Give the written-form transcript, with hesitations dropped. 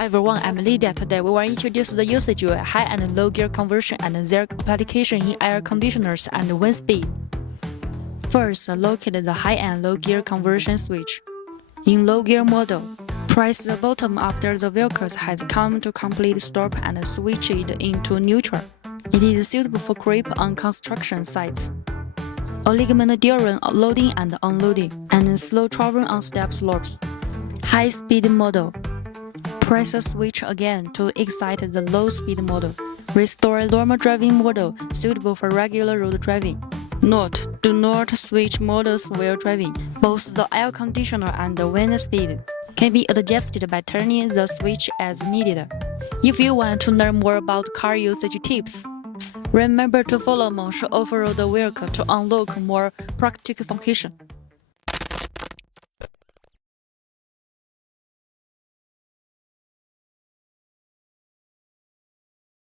everyone, I'm Lydia. Today we will introduce the usage of high and low gear conversion and their application in air conditioners and wind speed. First, locate the high and low gear conversion switch. In low gear model, press the button after the vehicle has come to complete stop and switch it into neutral. It is suitable for grip on construction sites, alignment during loading and unloading, and slow travel on steep slopes. High-speed model. Press the switch again to excite the low-speed model. Restore normal driving model suitable for regular road driving. Note: do not switch models while driving. Both the air conditioner and the wind speed can be adjusted by turning the switch as needed. If you want to learn more about car usage tips, remember to follow Mongshu off-road vehicle to unlock more practical function.